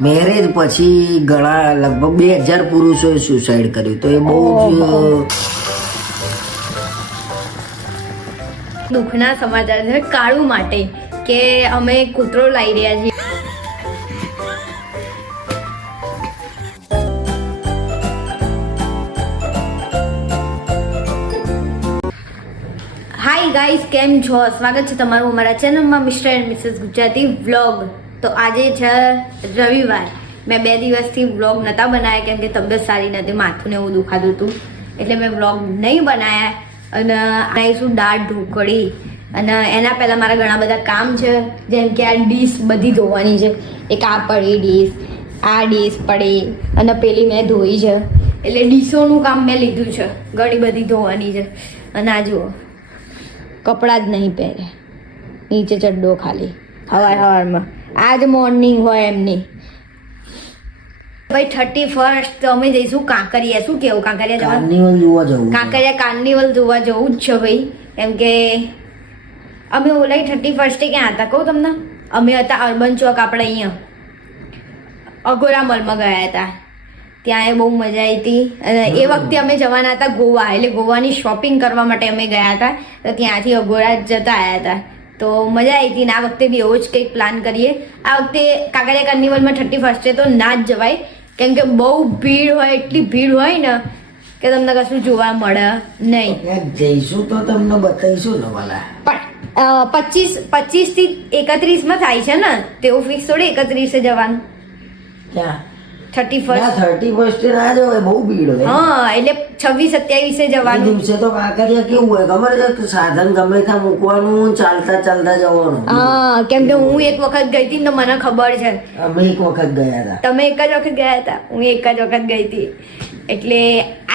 Marriage પછી ઘણા લગભગ બે હજાર પુરુષોએ સુસાઇડ કર્યું. તો એ બહુ જ દુઃખના સમાચાર છે કાળુ માટે કે અમે કૂતરો લાવી રહ્યા છીએ. હાય ગાઈસ કેમ છો? સ્વાગત છે તમારું અમારા ચેનલમાં Mr and Mrs Gujarati vlog તો આજે છે રવિવાર. મેં બે દિવસથી વ્લોગ નહોતા બનાવ્યા કેમ કે તબિયત સારી નથી, માથું ને એવું દુખાતું હતું. એટલે મેં વ્લોગ નહીં બનાવ્યા અને આવીશું દાળ ઢોકળી અને એના પહેલાં મારા ઘણા બધા કામ છે, જેમ કે આ ડીશ બધી ધોવાની છે. એક આ પડી ડીશ, આ ડીશ પડી અને પેલી મેં ધોઈ છે. એટલે ડીશોનું કામ મેં લીધું છે, ઘણી બધી ધોવાની છે. અને આ જુઓ, કપડાં જ નહીં પહેરે, નીચે ચડ્ડો ખાલી. હવાર હવારમાં. આજ મોર્નિંગ હોય એમની. ભાઈ થર્ટી ફર્સ્ટ તો અમે જઈશું કાંકરિયા. શું કેવું કાંકરિયા કાર્નિવલ જોવા જવું કાંકરિયા કાર્નિવલ જોવા જવું જ છે ભાઈ. કેમ કે અમે ઓલાઈ થર્ટી ફર્સ્ટે ક્યાં હતા? કહું તમને? અમે હતા અર્બન ચોક આપણે અહીંયા. અઘોરા મોલમાં ગયા હતા. ત્યાં એ બહુ મજા આવી હતી. અને એ વખતે અમે જવાના હતા ગોવા. એટલે ગોવાની શોપિંગ કરવા માટે અમે ગયા હતા. તો ત્યાંથી અગોરા જતા આવ્યા હતા. તો મજા આવી હતી ને આ વખતે બી એવો જ કંઈક પ્લાન કરીએ. આ વખતે કાંકરિયા કાર્નિવલમાં થર્ટી ફર્સ્ટે તો ના જ જવાય. કેમ કે બહુ ભીડ હોય એટલી ભીડ હોય ને કે તમને કશું જોવા મળે નહીં. જઈશું તો તમને બતાવીશું ને ભલા પણ પચીસ પચીસથી એકત્રીસમાં થાય છે ને તેવું ફિક્સ થોડી એકત્રીસે જવાનું. ક્યાં? થર્ટી ફર્સ્ટ થર્ટી ફર્સ્ટ ના જવાય બહુ ભીડ હોય. હા એટલે છવ્વીસ સત્યાવીસે જવાનું. દિવસે તો કાંકરિયા કેવું હોય ખબર છે? સાધન ગમે ત્યાં મૂકવાનું ચાલતા ચાલતા જવાનું. હા કેમ કે હું એક વખત ગઈ હતી તો મને ખબર છે. અમે એક વખત ગયા હતા. તમે એક જ વખત ગયા હતા? હું એક જ વખત ગઈ હતી. એટલે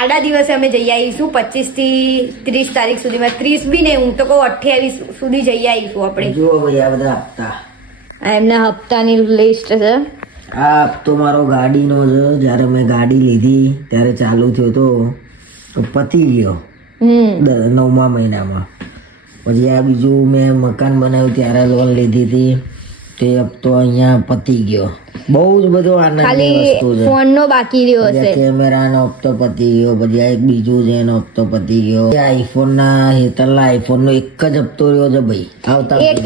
આડા દિવસે અમે જઈ આવીશું. પચીસથી ત્રીસ તારીખ સુધીમાં. ત્રીસ બી નહીં હું તો કહું અઠ્યાવીસ સુધી જઈ આવીશું આપણે. જુઓ ભાઈ આ બધા હપ્તા. એમના હપ્તાની લિસ્ટ છે. આ હપ્તો મારો ગાડીનો છે જ્યારે મેં ગાડી લીધી ત્યારે ચાલુ થયો તો તો પતી ગયો. નવમા મહિનામાં. પછી આ બીજું મેં મકાન બનાવ્યું ત્યારે લોન લીધી હતી. તે હપ્તો અહીંયા પતી ગયો. બહુ જ બધો આનંદની વસ્તુ છે. ફોન બાકી રહ્યો છે કેમેરાનો હપ્તો પતી ગયો પછી આ એક બીજું છે એનો હપ્તો પતી ગયો. આઈફોન ના હેતલના આઈફોન નો એક જ હપ્તો રહ્યો છે ભાઈ. આવતા એક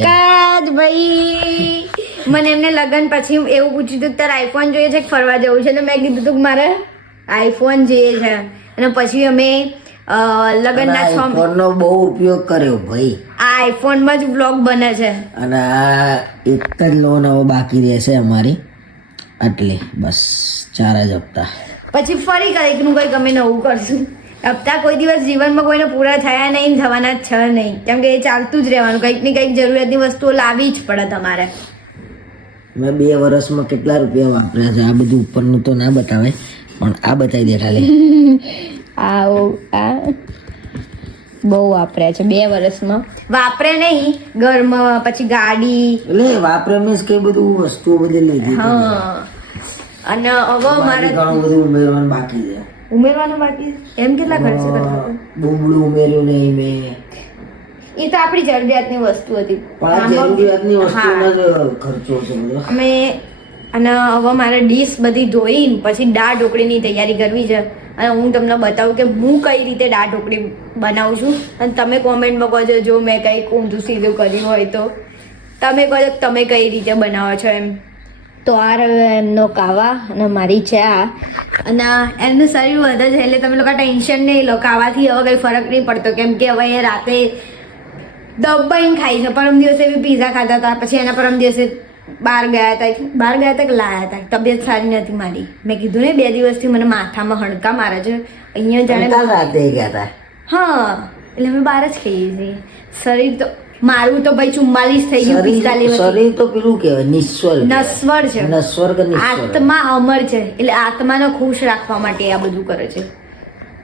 જ ભાઈ. મને એમને લગન પછી એવું પૂછ્યું હતું તારે આઈફોન જોઈએ છે કે ફરવા જવું છે? એટલે મેં કીધું હતું કે મારે આઈફોન જોઈએ છે. અને પછી અમે લગનના છ આઈફોન નો બહુ ઉપયોગ કર્યો ભાઈ. આ આઈફોનમાં જ વ્લોગ બને છે. અને આ એક જ લોન હવે બાકી રહેશે અમારી. આટલી બસ ચાર જ હપ્તા. પછી ફરી કંઈકનું કંઈક અમે નવું કરશું. હપ્તા કોઈ દિવસ જીવનમાં કોઈને પૂરા થયા નહીં થવાના જ છે નહીં. કેમ કે એ ચાલતું જ રહેવાનું. કંઈક ને કંઈક જરૂરિયાતની વસ્તુઓ લાવવી જ પડે તમારે. મેં બે વર્ષમાં કેટલા રૂપિયા વાપર્યા છે? આ બધું ઉપરનું તો ના બતાવે પણ આ બતાવી દે ખાલી. આવું આ બહુ વાપર્યા છે બે વર્ષમાં. વાપરે નહીં ઘરમાં પછી ગાડી. એટલે વાપરે મીન્સ કે બધું વસ્તુઓ બધી લીધી હા. અને હવે મારે ઘણું બધું ઉમેરવાનું બાકી છે. ઉમેરવાનું બાકી એમ કેટલા ખર્ચે કરતા બુબડું ઉમેર્યું નહીં મેં એ તો આપણી જરૂરિયાતની વસ્તુ હતી. જરૂરિયાતની વસ્તુમાં જ ખર્ચો છે અમે અને હવે મારે ડીશ બધી ધોઈને પછી દાળ ઢોકળીની તૈયારી કરવી છે. અને હું તમને બતાવું કે હું કઈ રીતે દાળ ઢોકળી બનાવું છું. અને તમે કોમેન્ટમાં કહો છો જો મેં કંઈક ઊંધું સીધું કર્યું હોય તો. તમે કહો છો તમે કઈ રીતે બનાવો છો એમ. તો આ રહ્યો એમનો કાવા અને મારી ચા. અને એમનું શરીર વધે છે એટલે તમે લોકો ટેન્શન નહીં લો કાવાથી હવે કંઈ ફરક નહીં પડતો. કેમ કે હવે એ રાતે દબાઈને ખાઈ છે. પરમ દિવસે બી પીઝા ખાતા હતા. પછી એના પરમ દિવસે બહાર ગયા હતા. બહાર ગયા હતા કે લાયા હતા? તબિયત સારી નથી મારી. મેં કીધું ને બે દિવસથી મને માથામાં હણકા મારે છે. અહીંયા જાણે રાતે ગયા હતા. હા. એટલે અમે બહાર જ ખાઈએ છીએ. શરીર તો મારું તો ભાઈ ચુમ્માલીસ થઈ ગયું પિસ્તાલીસ શરીર તો પેલું કહેવાય? નિશ્વર કહેવાય. નસ્વર છે. નશ્વર કે આત્મા અમર છે. એટલે આત્માને ખુશ રાખવા માટે આ બધું કરે છે.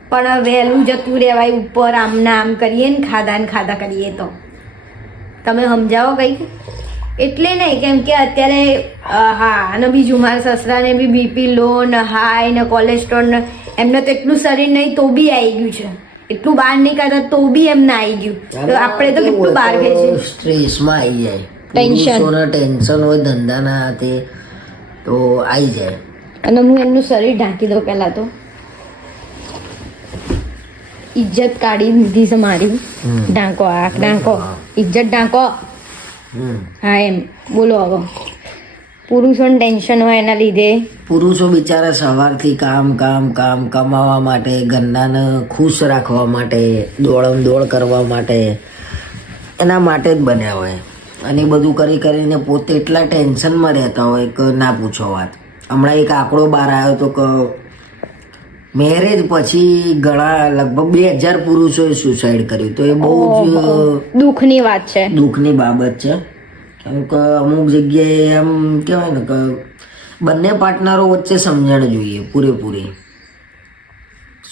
પણ વહેલું જતું રહેવાય ઉપર આમ ના આમ કરીએ ને ખાધા ને ખાધા કરીએ તો. તમે સમજાવો કંઈક? એટલે નહીં કેમ કે અત્યારે હા અને બીજું મારા સસરાને બી બીપી લો ને હાઈ ને કોલેસ્ટ્રોલ ને એમને તો એટલું શરીર નહીં તો બી આવી ગયું છે. એટલું બહાર નહીં કરતા તો બી એમને આવી ગયું. તો આપણે તો કેટલું બહાર ગઈ છે સ્ટ્રેસમાં આવી જાય. ટેન્શન ટેન્શન હોય ધંધાના તે તો આવી જાય. અને હું એમનું શરીર ઢાંકી દઉં પહેલાં તો. ઇજ્જત કાઢી દીધી છે મારી. ડાંકો આંખ ઢાંકો ઇજ્જત ઢાંકો હા એમ. બોલો હવે. પુરુષોને ટેન્શન હોય એના લીધે. પુરુષો બિચારા સવારથી કામ કામ કામ કમાવા માટે ગંદાને ખુશ રાખવા માટે દોડમ દોડ કરવા માટે એના માટે જ બન્યા હોય. અને બધું કરી કરીને પોતે એટલા ટેન્શનમાં રહેતા હોય કે ના પૂછો વાત. હમણાં એક આંકડો બહાર આવ્યો તો કે મેરેજ પછી ઘણા લગભગ બે હજાર પુરુષોએ સુસાઇડ કર્યું. તો એ બહુ જ દુઃખની વાત છે. દુઃખની બાબત છે. કેમ કે અમુક જગ્યાએ એમ કહેવાય ને કે બંને પાર્ટનરો વચ્ચે સમજણ જોઈએ પૂરેપૂરી.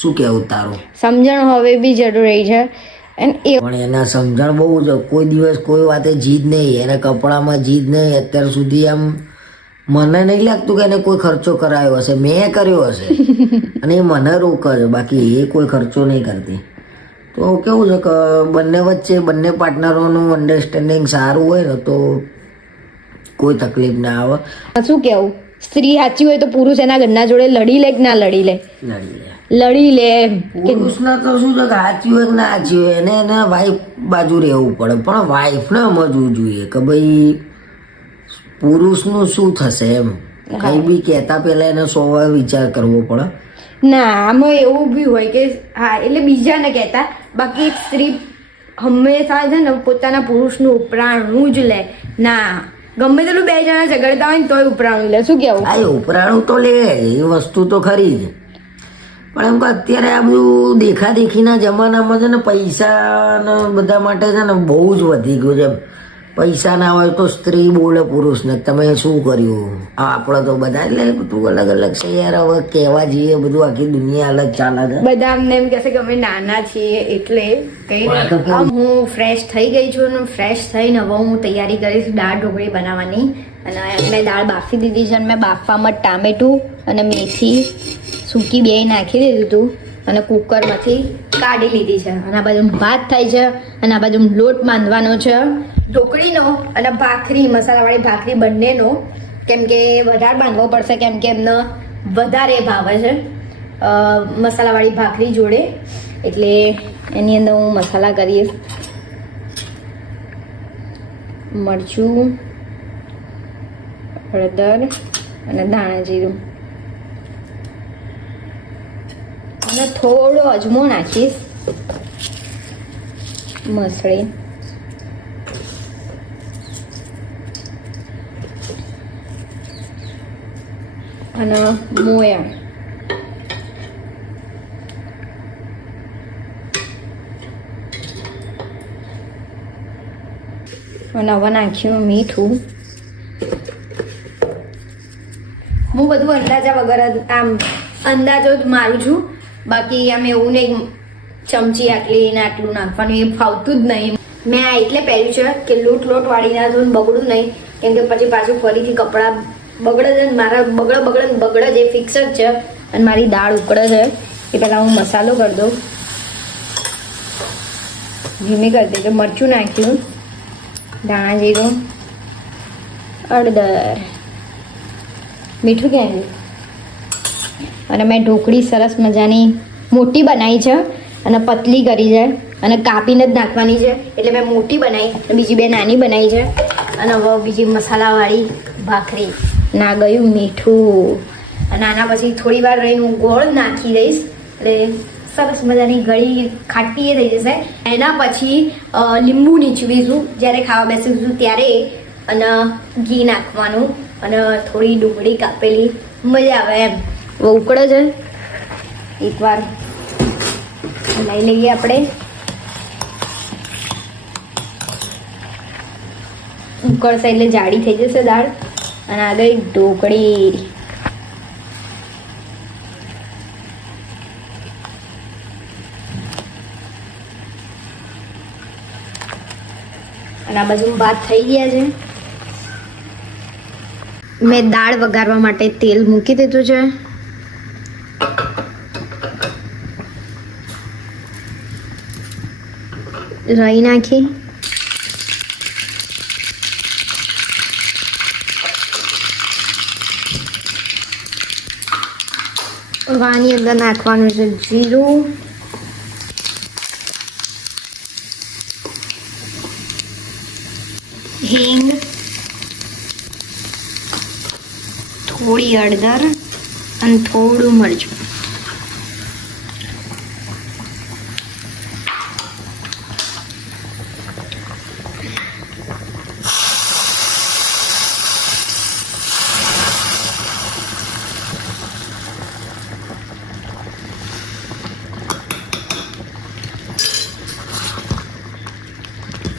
શું કહેવું તારું? સમજણ હવે બી જરૂરી છે. પણ એના સમજણ બહુ છે કોઈ દિવસ કોઈ વાતે જીદ નહીં. એને કપડામાં જીદ નહીં. અત્યાર સુધી આમ મને નહીં લાગતું કે એને કોઈ ખર્ચો કરાયો હશે. મેં કર્યો હશે. અને એ મને રોકે છે બાકી એ કોઈ ખર્ચો નહીં કરતી. તો કેવું છે કે બંને વચ્ચે બંને પાર્ટનરોનું અન્ડરસ્ટેન્ડિંગ સારું હોય ને તો કોઈ તકલીફ ના આવે. શું કેવું? સ્ત્રી સાચી હોય તો પુરુષ એના ઘરના જોડે લડી લે કે ના લડી લે? લડી લે. લડી લે. પુરુષના તો શું છે કે સાચી હોય કે ના સાચી હોય? એને એના વાઈફ બાજુ રહેવું પડે. પણ વાઈફને સમજવું જોઈએ કે ભાઈ પુરુષનું શું થશે એમ? કઈ બી કહેતા પહેલા એને સો વાર વિચાર કરવો પડે. ના આમાં એવું બી હોય કે હા એટલે બીજાને કહેતા. બાકી એક સ્ત્રી હંમેશા છે ને પોતાના પુરુષનું ઉપરાણું જ લે. ના ગમે તેટલું બે જણા ઝઘડતા હોય ને તોય ઉપરાણું લે. શું કેવું આ ઉપરાણું તો લે એ વસ્તુ તો ખરી જ. પણ એમ કે અત્યારે આ બધું દેખાદેખીના જમાનામાં છે ને પૈસાના બધા માટે છે ને બહુ જ વધી ગયું છે પૈસા ના હોય તો સ્ત્રી બોલે પુરુષને તમે શું કર્યું? આ આપણે તો બધા એટલે બધું અલગ અલગ છે યાર. હવે કહેવા જઈએ બધું આખી દુનિયા અલગ ચાલે છે. બધા અમને એમ કહેશે કે અમે નાના છીએ એટલે કઈ. હું ફ્રેશ થઈ ગઈ છું અને ફ્રેશ થઈને હવે હું તૈયારી કરીશ દાળ ઢોકળી બનાવવાની. અને મેં દાળ બાફી દીધી છે અને મેં બાફવામાં ટામેટું અને મેથી સૂકી બે નાખી દીધું અને કુકરમાંથી કાઢી લીધી છે. અને આ બાજુ ભાત થાય છે અને આ બાજુ લોટ બાંધવાનો છે. ઢોકળીનો અને ભાખરી, મસાલાવાળી ભાખરી બંનેનો કેમ કે વધારે બાંધવો પડશે, કેમ કે એમને વધારે ભાવે છે. મસાલાવાળી ભાખરી જોડે. એટલે એની અંદર હું મસાલા કરીશ. મરચું, હળદર અને ધાણા જીરું. અને થોડો અજમો નાખીશ. મસળી. અને મોયા. અને હવે નાખ્યું મીઠું. હું બધું અંદાજા વગર આમ અંદાજો જ મારું છું. બાકી આમ એવું નહીં ચમચી આટલી ને આટલું નાખવાનું, એ ફાવતું જ નહીં. મેં આ એટલે પહેર્યું છે કે લૂંટ લોટ વાળી ના દઉં બગડું નહીં, કેમ કે પછી પાછું ફરીથી કપડાં બગડે છે મારા બગડ બગડે બગડે જ એ ફિક્સ જ છે. અને મારી દાળ ઉકળે છે, એ પહેલાં હું મસાલો કરી દઉં. ધીમી કરી દઈ મરચું નાખ્યું, ધાણા જીરું અડદર મીઠું ક્યાં અને મેં ઢોકળી સરસ મજાની મોટી બનાવી છે અને પતલી કરી છે અને કાપીને જ નાખવાની છે. એટલે મેં મોટી બનાવી બીજી બે નાની બનાવી છે. અને હવે બીજી મસાલાવાળી ભાખરી. ના ગયું મીઠું. અને આના પછી થોડી વાર રહીને હું ગોળ નાખી દઈશ. એટલે સરસ મજાની ગળી ખાટી એ થઈ જશે. એના પછી લીંબુ નીચવીશું. જ્યારે ખાવા બેસીશું ત્યારે અને ઘી નાખવાનું. અને થોડી ડુંગળી કાપેલી. મજા આવે એમ. હવે ઉકળે છે. એકવાર લઈ લઈએ આપણે. ઉકળશે એટલે જાડી થઈ જશે દાળ. અને આ ગઈ ઢોકળી. અને આ બાજુ ભાત થઈ ગયા છે. મેં દાળ વઘારવા માટે તેલ મૂકી દીધું છે. રાઈ નાખી વાની અંદર નાખવાનું છે જીરું હિંગ થોડી અડદર અને થોડું મરચું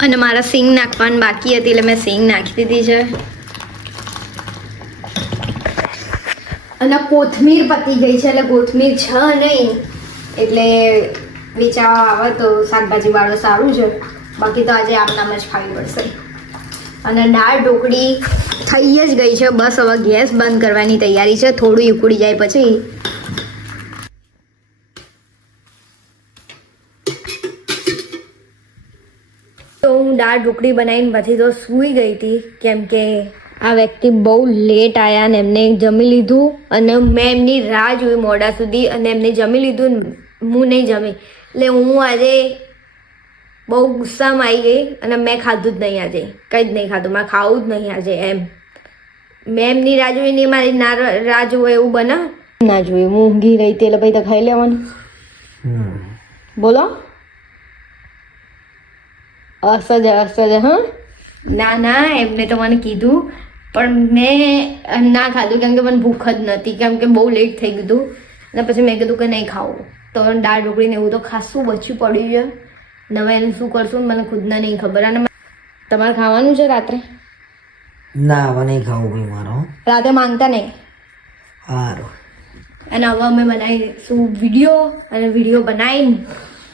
અને મારા સિંગ નાખવાની બાકી હતી એટલે મેં સિંગ નાખી દીધી છે. અને કોથમીર પતી ગઈ છે એટલે કોથમીર છે નહીં. એટલે વેચાવા આવે તો શાકભાજી વાળો સારું છે. બાકી તો આજે આપનામ જ ખાવી પડશે. અને દાળ ઢોકળી થઈ જ ગઈ છે. બસ હવે ગેસ બંધ કરવાની તૈયારી છે. થોડું ઉકળી જાય પછી. તો હું દાળ ઢોકળી બનાવીને પછી તો સૂઈ ગઈ હતી. કેમ કે આ વ્યક્તિ બહુ લેટ આવ્યા અને એમને જમી લીધું અને મેં એમની રાહ જોઈ મોડા સુધી અને એમને જમી લીધું હું નહીં જમી. એટલે હું આજે બહુ ગુસ્સામાં આવી ગઈ અને મેં ખાધું જ નહીં આજે. કંઈ જ નહીં ખાધું. મારે ખાવું જ નહીં આજે એમ. મેં એમની રાહ જોઈ નહીં મારી ના રાહ જોવે એવું બના? ના જોયું. હું ઊંઘી રહી હતી એટલે પછી તો ખાઈ લેવાનું. બોલો? અસજ અસજ હ? ના ના એમને તો મને કીધું. પણ મેં ના ખાધું કેમ કે મને ભૂખ જ નથી કેમ કે બહુ લેટ થઈ ગયું હતું. અને પછી મેં કીધું કે નહીં ખાવું. તો દાળ ઢોકળીને એવું તો ખાસું બચ્યું પડ્યું છે. નવે હવે એનું શું કરશું મને ખુદને નહીં ખબર. અને તમારે ખાવાનું છે રાત્રે? ના હવે નહીં ખાવું ભાઈ મારો. રાત્રે માંગતા નહીં? સારું અને હવે અમે બનાવીશું વીડિયો અને વીડિયો બનાવીને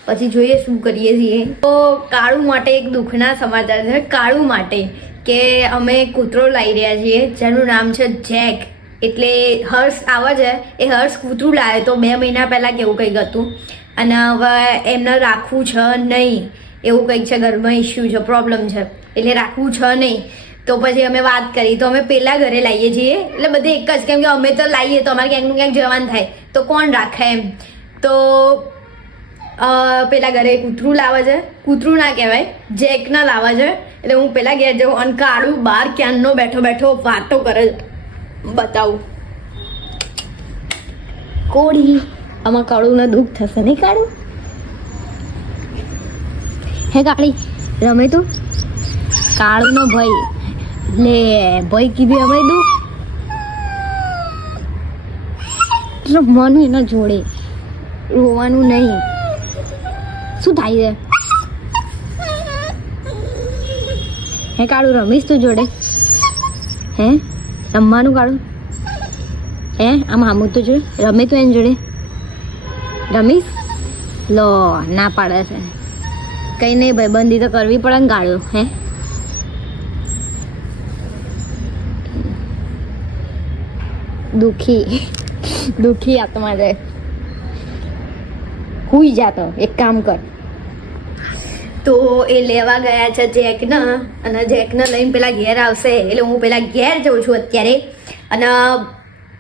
પછી જોઈએ શું કરીએ છીએ. તો કાળુ માટે એક દુઃખના સમાચાર છે. કાળુ માટે કે અમે કૂતરો લાવી રહ્યા છીએ, જેનું નામ છે જેક. એટલે હર્ષ આવે છે. એ હર્ષ કૂતરું લાવ્યો તો બે મહિના પહેલાં કેવું કંઈક હતું. અને હવે એમને રાખવું છે નહીં. એવું કંઈક છે, ઘરમાં ઇસ્યુ છે પ્રોબ્લેમ છે. એટલે રાખવું છે નહીં. તો પછી અમે વાત કરી. તો અમે પેલા ઘરે લાવીએ છીએ. એટલે બધે એક જ, કેમ કે અમે તો લાવીએ તો અમારે ક્યાંકનું ક્યાંક જવાનું થાય. તો કોણ રાખે એમ? તો પેલા ઘરે કૂતરું લાવે છે કૂતરું ના કહેવાય, જેક ના લાવે છે એટલે હું પેલા ઘેર જાઉં અને કાળું બહાર ક્યાંનો બેઠો બેઠો વાતો કરે. બતાવું. કોડી આમાં કાળુને દુઃખ થશે નહીં કાળું? હે કાળી, રમે તું? કાળુનો ભાઈ લે ભાઈ કીધું અમે દુઃખ? મન એના જોડે. રોવાનું નહીં. શું થાય છે? હે કાળું રમીશ તું જોડે? હે? રમવાનું કાળું? હે? આમ આમું તો જોડે? રમે તું એની જોડે? રમીશ? લો, ના પાડે છે. કંઈ નહીં ભાઈ, બંદી તો કરવી પડે ને કાળું, હે? દુખી. દુખી આત્મા જાય હુઈ જાતો એક કામ કર. તો એ લેવા ગયા છે જેકને, અને જેકને લઈને પેલા ઘેર આવશે. એટલે હું પેલા ઘેર જઉં છું અત્યારે. અને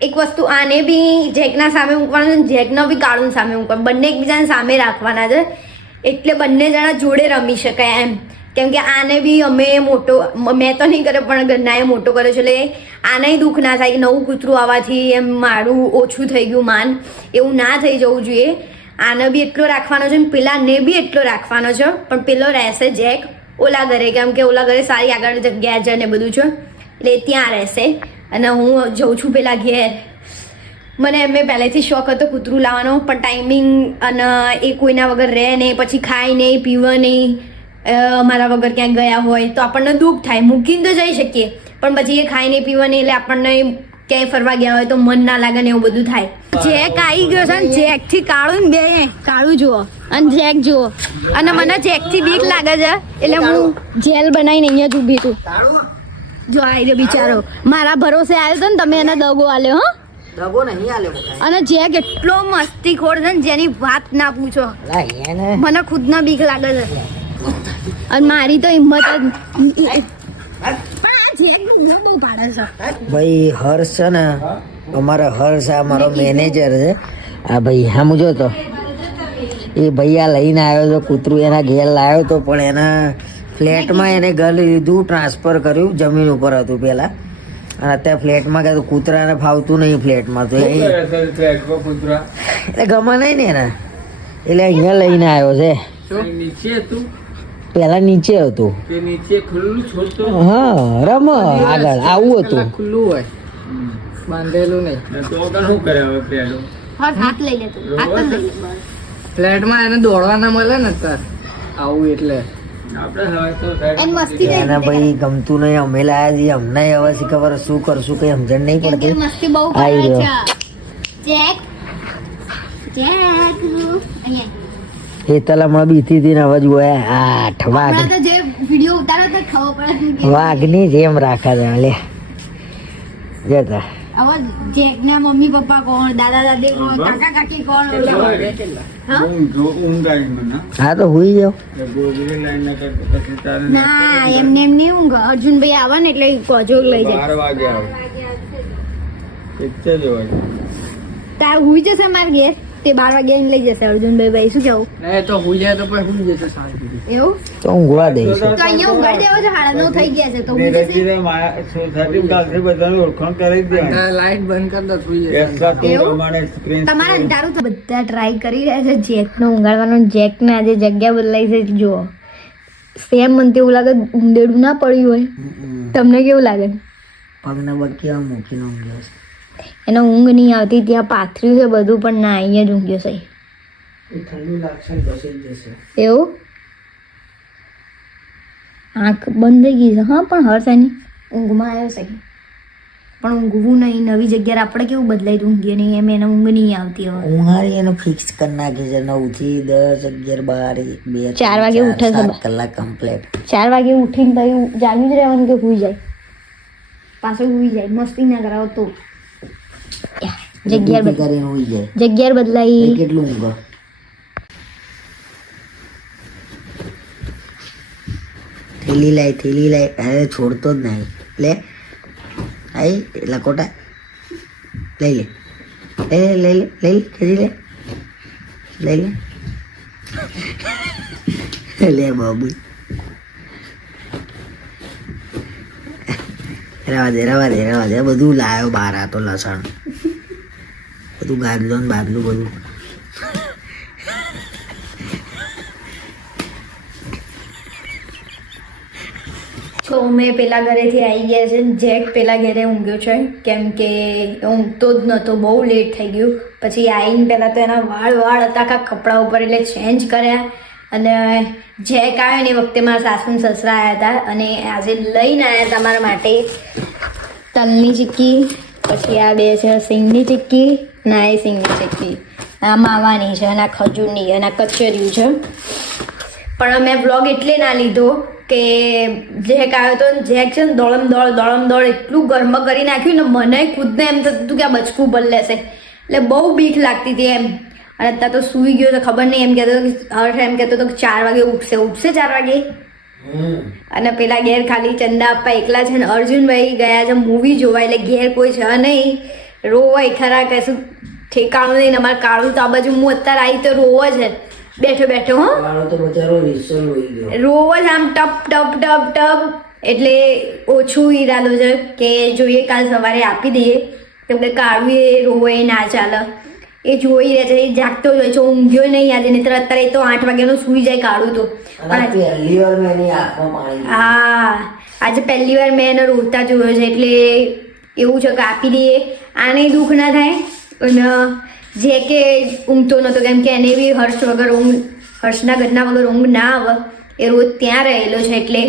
એક વસ્તુ આને બી જેકના સામે મૂકવાનું છે જેકનો બી કાળું સામે મૂકવાનું. બંને એકબીજાને સામે રાખવાના છે. એટલે બંને જણા જોડે રમી શકાય એમ. કેમ કે આને બી અમે મોટો, મેં તો નહીં કર્યો પણ ગન્નાએ મોટો કર્યો છે. એટલે આને દુઃખ ના થાય કે નવું કૂતરું આવવાથી એમ મારું ઓછું થઈ ગયું માન. એવું ના થઈ જવું જોઈએ. આને બી એટલો રાખવાનો છે ને પેલાને બી એટલો રાખવાનો છે. પણ પેલો રહેશે જેક. ઓલા ઘરે કેમ કે ઓલા ઘરે સારી આગળ જગ્યા છે ને બધું છે. એટલે ત્યાં રહેશે. અને હું જઉં છું પેલા ઘેર. મને એમ પહેલેથી શોખ હતો કૂતરું લાવવાનો, પણ ટાઈમિંગ અને એ કોઈના વગર રહે નહીં, પછી ખાય નહીં, પીવે નહીં. મારા વગર ક્યાંય ગયા હોય તો આપણને દુઃખ થાય. મૂકીને તો જઈ શકીએ. પણ પછી એ ખાય નહીં, પીવે નહીં એટલે આપણને ક્યાંય ફરવા ગયા હોય તો મન ના લાગે ને એવું બધું થાય. જેક આવી ગયો છે ને જેકથી કાળું ને બે કાળું જુઓ. અને જેક જુઓ. અને મને જેકથી બીક લાગે છે એટલે હું જેલ બનાવીને અહીંયા જ ઊભી છું. જો આવી રહ્યો બિચારો. મારા ભરોસે આવ્યો હતો ને તમે એને દગો આલ્યો હો. દગો નહીં આલે અને જેક એટલો મસ્તી ખોડ છે ને જેની વાત ના પૂછો. મને ખુદના બીક લાગે છે. અને મારી તો હિંમત જ ભાઈ હર્ષ છે ને અમારો હર્ષ આ મારો મેનેજર છે. આ ભાઈ હા જો તો. એ ભાઈ આ લઈને આવ્યો તો કૂતરું એના ઘેર લાવ્યો તો પણ એના ફ્લેટમાં એને ઘર લીધું ટ્રાન્સફર કર્યું જમીન ઉપર હતું પહેલાં. અને અત્યારે ફ્લેટમાં કે કૂતરાને ફાવતું નહીં ફ્લેટમાં તો એ એટલે ગમે નહીં ને એને. એટલે અહીંયા લઈને આવ્યો છે. નીચે હતું પહેલા નીચે હતું. કે નીચે ખુલ્લું છોડતો હા રમ આગળ. આવું હતું. ખુલ્લું હોય. બાંધેલું નહીં. તો આગળ શું કરે હવે પેલું હાથ લઈ લેતો હાથ લઈ લે ફ્લેટમાં એને દોડવા ના મળે ને અત્યારે. આવું એટલે. ભાઈ ગમતું નહીં. અમે લાયા છીએ. અમને હવે ખબર શું કરશું કઈ સમજણ નહીં પડતી. મસ્તી બહુ જેક જેક એ તલામાં બીતી હતી ને હવે જોયા આઠ વાઘ. વાઘની જેમ રાખા છે લે. જતા મમ્મી પપ્પા કોણ દાદા દાદી કોણ કાકા કાકી કોણ હા? તો હુઈ જાઓ ના એમને એમ નહીં ઊંઘ. અર્જુનભાઈ આવે ને એટલે કોજો લઈ જાય. વાગે આવે. તાર હુઈ જશે મારે ઘેર? તે બાર વાગે આવીને લઈ જશે અર્જુનભાઈ ભાઈ શું કેવું? એ તો હું જાય તો પણ હું જશે શાંતિથી એવું? તો ઊંઘવા દઈશું. તો અહીંયા ઊંઘાડી દેવો છે હાડા નો થઈ ગયા છે તો હું જશે મારા સોસાયટી ગામથી બધાને ઓળખાણ કરી જ લાઈટ બંધ કરી દો સુઈ જશે એવું? અમારે તમારા અંધારું તો બધા ટ્રાય કરી રહ્યા છે જેકનો જેક ને આજે જગ્યા બદલાઈ છે જુઓ. સેમ મને તેવું લાગે ઊંડેડું ના પડ્યું હોય. તમને કેવું લાગે? પગને બક્યા મૂકીને ઊંઘ્યો છે. એને ઊંઘ નહીં આવતી ત્યાં પાથર્યું છે બધું પણ ના અહીંયા જ ઊંઘ્યો છે ઠંડુ લાગશે ને જશે. એવું? આંખ બંધ થઈ ગઈ છે. હા પણ હર્ષ એની ઊંઘમાં આવ્યો છે પણ ઊંઘવું નહીં નવી જગ્યાએ આપણે કેવું બદલાઈ ઊંઘીએ નહીં એમ એને ઊંઘ નહીં આવતી હવે. ઊંઘાડી એને ફિક્સ કરી નાખી છે. નવથી દસ અગિયાર બાર એક બે ચાર વાગે ઉઠે છે કલાક કમ્પ્લીટ ચાર વાગે ઉઠીને પછી જાગી જ રહેવાનું કે સુઈ જાય. પાછો સુઈ જાય. મસ્તી ના કરાવો તો. જગ્યા બદલાઈ જગ્યા બદલાઈ કેટલું ઊંઘો? થેલી લાય થેલી લાય. અરે છોડતો જ નહીં. લે. આઈ લકોટા લઈ લે. લઈ લે લઈ લે લઈ લે ખેંચી લે. લઈ લે. લે બાબુ રવા દે રવા દે રવા દે. બધું લાયો બહાર આ તો લસણ. બધું ગાદલો ને બાદલું બધું. તો મેં પેલા ઘરેથી આવી ગયા છે. જેક પેલા ઘરે ઊંઘ્યો છે. કેમ કે ઊંઘતો જ નહોતો, બહુ લેટ થઈ ગયું. પછી આવીને પહેલાં તો એના વાળ વાળ હતા, આખા કપડાં ઉપર એટલે ચેન્જ કર્યા. અને જેક આવ્યો ને એ વખતે મારા સાસુ સસરા આવ્યા હતા. અને આજે લઈને આવ્યા હતા મારા માટે તલની ચીક્કી. પછી આ બે છે સિંગની ચીક્કી ના એ સિંગની ચીક્કી. આ માવાની છે, અને આ ખજૂરની, અને આ કચરિયું છે. પણ મેં બ્લોગ એટલે ના લીધો કે જેક આવ્યો તો જેક છે ને, દોડમ દોડ દોડમ દોડ, એટલું ગરમ કરી નાખ્યું ને, મને ખુદને એમ થતું હતું કે આ બચકું ભર લેશે એટલે બહુ બીક લાગતી હતી એમ. અને અત્યારે તો સૂઈ ગયો તો ખબર નહીં, એમ કહેતો હતો કે હર્ષ એમ કહેતો હતો કે ચાર વાગે ઉઠશે ઉઠશે ચાર વાગે. અને પેલા ઘેર ખાલી ચંદા આપવા એકલા છે ને અર્જુનભાઈ ગયા છે મૂવી જોવા એટલે ઘેર કોઈ છે નહીં. રોવાય ખરા કશું ઠેકાણું નહીં અમારે કાળું તો આ બાજુ હું અત્યારે આવી તો રોવો છે બેઠો બેઠો હો. રોવ જ આમ ટપ ટપ ટપ ટપ એટલે ઓછું ઈરાદો છે કે જોઈએ કાલ સવારે આપી દઈએ. કેમ કે કાળું એ રોવે ના ચાલે. એ જોઈ રહે છે એ જાગતો જ હોય છે ઊંઘ્યો નહીં આજે નહીં અત્યારે તો આઠ વાગ્યાનો સૂઈ જાય કાઢું તો. હા આજે પહેલી વાર મેં એને રોતા જોયો છે એટલે એવું છે કે આપી દઈએ. આને દુઃખ ના થાય અને જે કે ઊંઘતો નહોતો કેમ કે એને બી હર્ષ વગર ઊંઘ હર્ષના ઘરના વગર ઊંઘ ના આવે એ રોજ ત્યાં રહેલો છે એટલે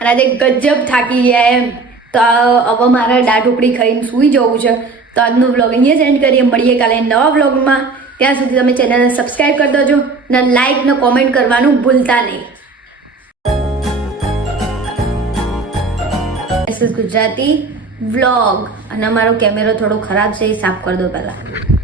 અને આજે ગજબ થાકી ગયા એમ. તો હવે મારે દાળ ઉપડી ખાઈને સૂઈ જવું છે. તો આજનો વ્લોગ અહીંયા જ એન્ડ કરીએ. મળીએ કાલે નવા વ્લોગમાં ત્યાં સુધી તમે ચેનલને સબસ્ક્રાઈબ કરી દેજો ને લાઈક ને કોમેન્ટ કરવાનું ભૂલતા નહીં. એસ ગુજરાતી વ્લોગ અને અમારો કેમેરો થોડો ખરાબ છે, એ સાફ કરી દો પહેલાં.